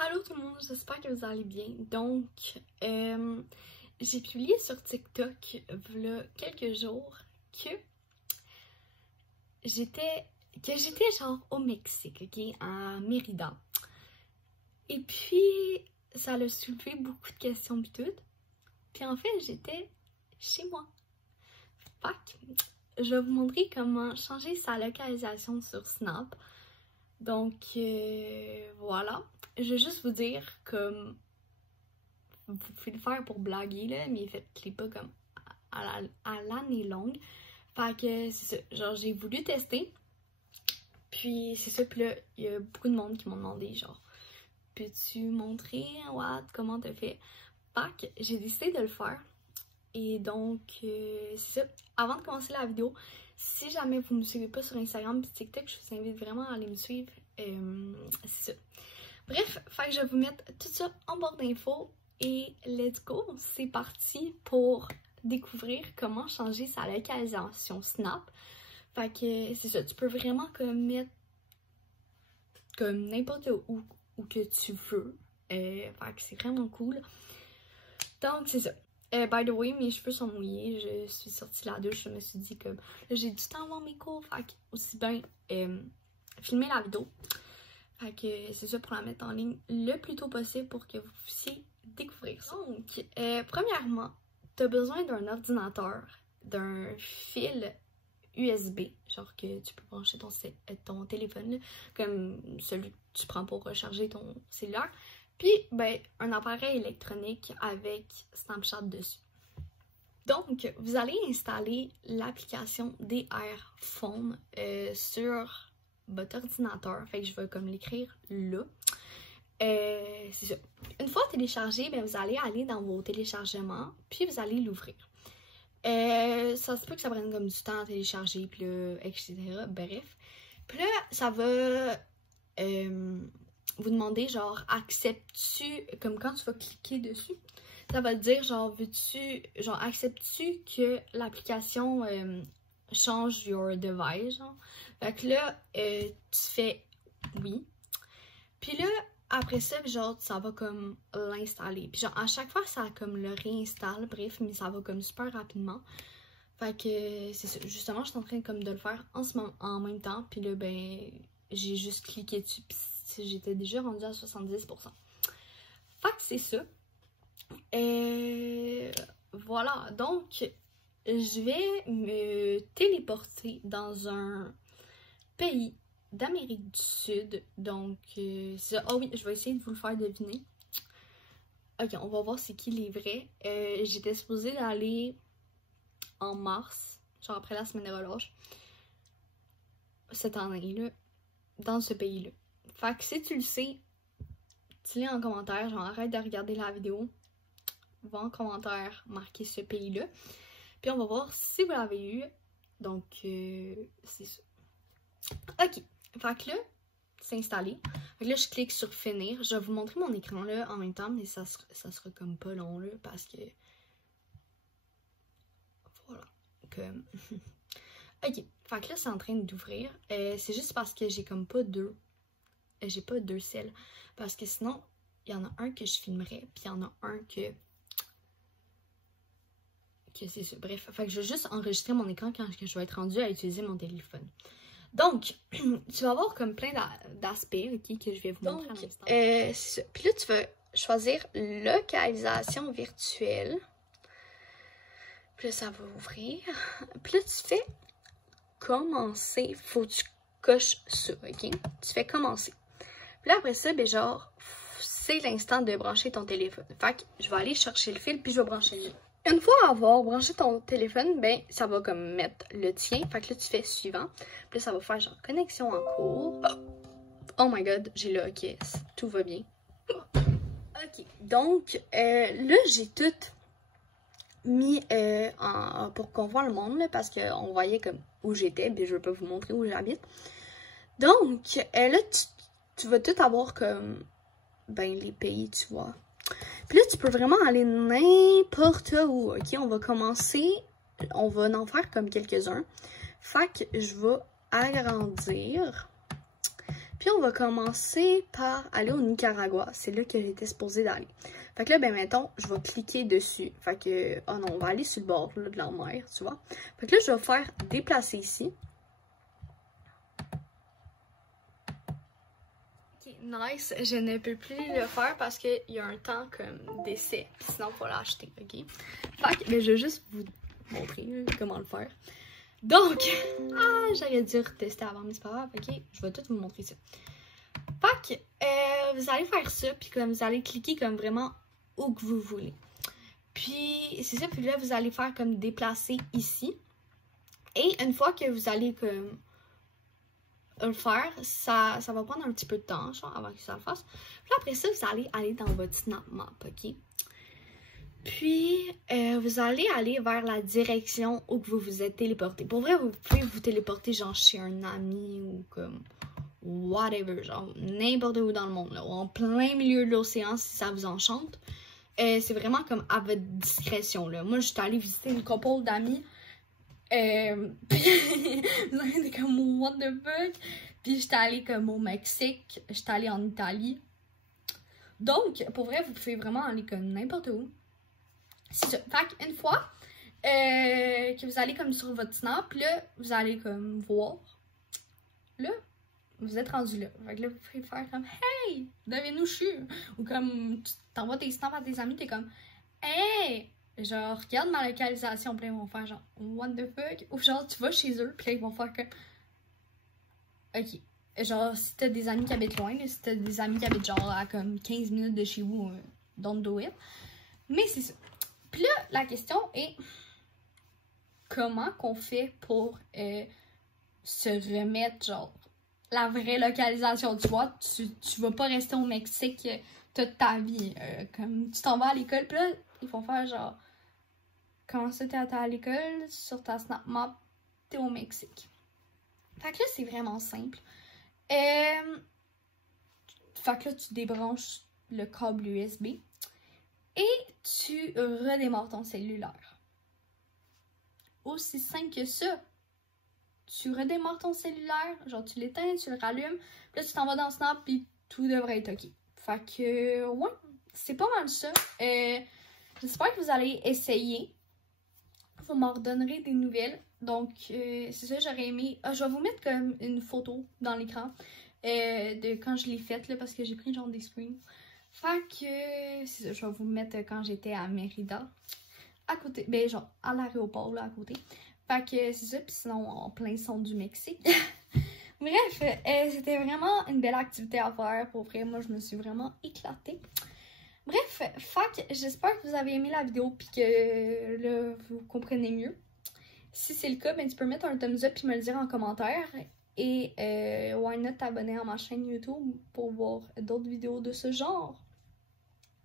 Allô tout le monde, j'espère que vous allez bien. Donc, j'ai publié sur TikTok il y a quelques jours que j'étais genre au Mexique, ok, à Mérida. Et puis, ça a soulevé beaucoup de questions pis tout. Puis en fait, j'étais chez moi. Fait que je vais vous montrer comment changer sa localisation sur Snap. Donc, voilà. Je vais juste vous dire comme vous pouvez le faire pour blaguer là, mais faites-les pas comme à l'année longue. Fait que c'est ça, genre j'ai voulu tester. Puis c'est ça, puis là, il y a beaucoup de monde qui m'ont demandé genre peux-tu montrer comment t'as fait? Fait que j'ai décidé de le faire. Et donc c'est ça. Avant de commencer la vidéo, si jamais vous ne me suivez pas sur Instagram et TikTok, je vous invite vraiment à aller me suivre. C'est ça. Bref, fait que je vais vous mettre tout ça en barre d'infos et let's go! C'est parti pour découvrir comment changer sa localisation Snap. Fait que c'est ça, tu peux vraiment comme mettre comme n'importe où que tu veux. Fait que c'est vraiment cool. Donc c'est ça. By the way, mes cheveux sont mouillés, je suis sortie de la douche, je me suis dit que j'ai du temps avant mes cours, fait que aussi bien filmer la vidéo. Fait que c'est ça pour la mettre en ligne le plus tôt possible pour que vous puissiez découvrir ça. Donc, premièrement, tu as besoin d'un ordinateur, d'un fil USB, genre que tu peux brancher ton téléphone, là, comme celui que tu prends pour recharger ton cellulaire. Puis, ben, un appareil électronique avec Snapchat dessus. Donc, vous allez installer l'application DR Phone sur votre ordinateur. Fait que je vais comme l'écrire là. C'est ça. Une fois téléchargé, ben, vous allez aller dans vos téléchargements, puis vous allez l'ouvrir. Ça se peut que ça prenne comme du temps à télécharger, puis là, etc. Bref. Puis là, ça va vous demander genre acceptes-tu, comme quand tu vas cliquer dessus, ça va te dire genre acceptes-tu que l'application change your device, genre. Fait que là, tu fais oui. Puis là, après ça, genre, ça va comme l'installer. Puis genre, à chaque fois, ça comme le réinstalle, bref, mais ça va comme super rapidement. Fait que c'est ça. Justement, je suis en train comme de le faire en même temps. Puis là, ben, j'ai juste cliqué dessus. Puis j'étais déjà rendue à 70%. Fait que c'est ça. Voilà. Donc, je vais me téléporter dans un pays d'Amérique du Sud. Donc, c'est ça. Ah oui, je vais essayer de vous le faire deviner. Ok, on va voir c'est qui les vrais. J'étais supposée d'aller en mars, genre après la semaine de relâche, cette année-là, dans ce pays-là. Fait que si tu le sais, dis-le en commentaire, genre arrête de regarder la vidéo, va en commentaire marquer ce pays-là. Puis on va voir si vous l'avez eu. Donc, c'est ça. Ok, fait que là, c'est installé. Fait que là, je clique sur finir. Je vais vous montrer mon écran là en même temps, mais ça sera comme pas long là, parce que... Voilà. Comme... ok, fait que là, c'est en train d'ouvrir. C'est juste parce que j'ai comme pas deux. J'ai pas deux celles. Parce que sinon, il y en a un que je filmerais, puis il y en a un que c'est ça. Bref, fait que je vais juste enregistrer mon écran quand je vais être rendue à utiliser mon téléphone. Donc, tu vas avoir comme plein d'aspects, ok, que je vais vous montrer à l'instant. C'est ça. Puis là, tu vas choisir localisation virtuelle. Puis là, ça va ouvrir. Puis là, tu fais commencer. Faut que tu coches ça, ok? Tu fais commencer. Puis là, après ça, ben genre, c'est l'instant de brancher ton téléphone. Fait que je vais aller chercher le fil, puis je vais brancher le mien. Une fois avoir branché ton téléphone, ben ça va comme mettre le tien. Fait que là, tu fais suivant. Puis là, ça va faire genre connexion en cours. Oh my god, j'ai le OK. Tout va bien. OK. Donc, là, j'ai tout mis pour qu'on voit le monde, là, parce qu'on voyait comme où j'étais. Puis je vais pas vous montrer où j'habite. Donc, là, tu vas tout avoir comme, ben, les pays, tu vois. Puis là, tu peux vraiment aller n'importe où, ok? On va commencer, on va en faire comme quelques-uns. Fait que je vais agrandir. Puis on va commencer par aller au Nicaragua. C'est là que j'étais supposée d'aller. Fait que là, ben mettons, je vais cliquer dessus. Fait que, oh non, on va aller sur le bord là, de la mer, tu vois. Fait que là, je vais faire déplacer ici. Ok, nice. Je ne peux plus le faire parce qu'il y a un temps comme d'essai. Sinon, il faut l'acheter, ok? Fait que, ben, je vais juste vous montrer comment le faire. Donc, j'aurais dû retester avant, mais c'est pas grave, ok? Je vais tout vous montrer ça. Fait que, vous allez faire ça, puis comme vous allez cliquer comme vraiment où que vous voulez. Puis, c'est ça, puis là, vous allez faire comme déplacer ici. Et une fois que vous allez comme le faire, ça va prendre un petit peu de temps, genre, avant que ça le fasse. Puis après ça, vous allez aller dans votre Snap Map, ok? Puis, vous allez aller vers la direction où vous vous êtes téléporté. Pour vrai, vous pouvez vous téléporter genre chez un ami ou comme whatever, genre n'importe où dans le monde, là, ou en plein milieu de l'océan si ça vous enchante. C'est vraiment comme à votre discrétion, là. Moi, j'étais allée visiter une couple d'amis. Puis, vous allez comme what the fuck? Puis, j'étais allée comme au Mexique, j'étais allée en Italie. Donc, pour vrai, vous pouvez vraiment aller comme n'importe où. C'est ça. Fait qu'une fois que vous allez comme sur votre snap, là, vous allez comme voir. Là, vous êtes rendu là. Fait que là, vous pouvez faire comme hey, devinez où je suis. Ou comme tu t'envoies tes snaps à tes amis, t'es comme hey, genre regarde ma localisation. Puis là, ils vont faire genre what the fuck. Ou genre tu vas chez eux, puis là, ils vont faire comme ok. Genre si t'as des amis qui habitent loin, là, si t'as des amis qui habitent genre à comme 15 minutes de chez vous, don't do it. Mais c'est ça. Puis là, la question est comment qu'on fait pour se remettre, genre, la vraie localisation. Tu vois, tu vas pas rester au Mexique toute ta vie. Comme tu t'en vas à l'école, puis là, ils vont faire genre, comment ça t'es à l'école, sur ta Snap Map, t'es au Mexique. Fait que là, c'est vraiment simple. Fait que là, tu débranches le câble USB. Et tu redémarres ton cellulaire. Aussi simple que ça. Tu redémarres ton cellulaire, genre tu l'éteins, tu le rallumes, puis là tu t'en vas dans Snap, puis tout devrait être ok. Fait que, ouais, c'est pas mal ça. J'espère que vous allez essayer. Vous m'en redonnerez des nouvelles. Donc, c'est ça, j'aurais aimé. Je vais vous mettre comme une photo dans l'écran de quand je l'ai faite, là, parce que j'ai pris genre des screens. Fait que, c'est ça, je vais vous mettre quand j'étais à Mérida, à côté, ben genre à l'aéroport là à côté. Fait que c'est ça, puis sinon en plein centre du Mexique. Bref, c'était vraiment une belle activité à faire, pour vrai, moi je me suis vraiment éclatée. Bref, fait que j'espère que vous avez aimé la vidéo, puis que là vous comprenez mieux. Si c'est le cas, ben tu peux mettre un thumbs up puis me le dire en commentaire. Et why not t'abonner à ma chaîne YouTube pour voir d'autres vidéos de ce genre.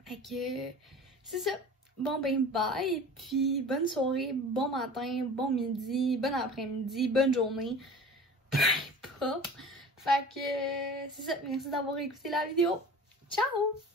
Fait que c'est ça. Bon ben bye. Puis bonne soirée, bon matin, bon midi, bon après-midi, bonne journée. Peu importe. Fait que c'est ça. Merci d'avoir écouté la vidéo. Ciao!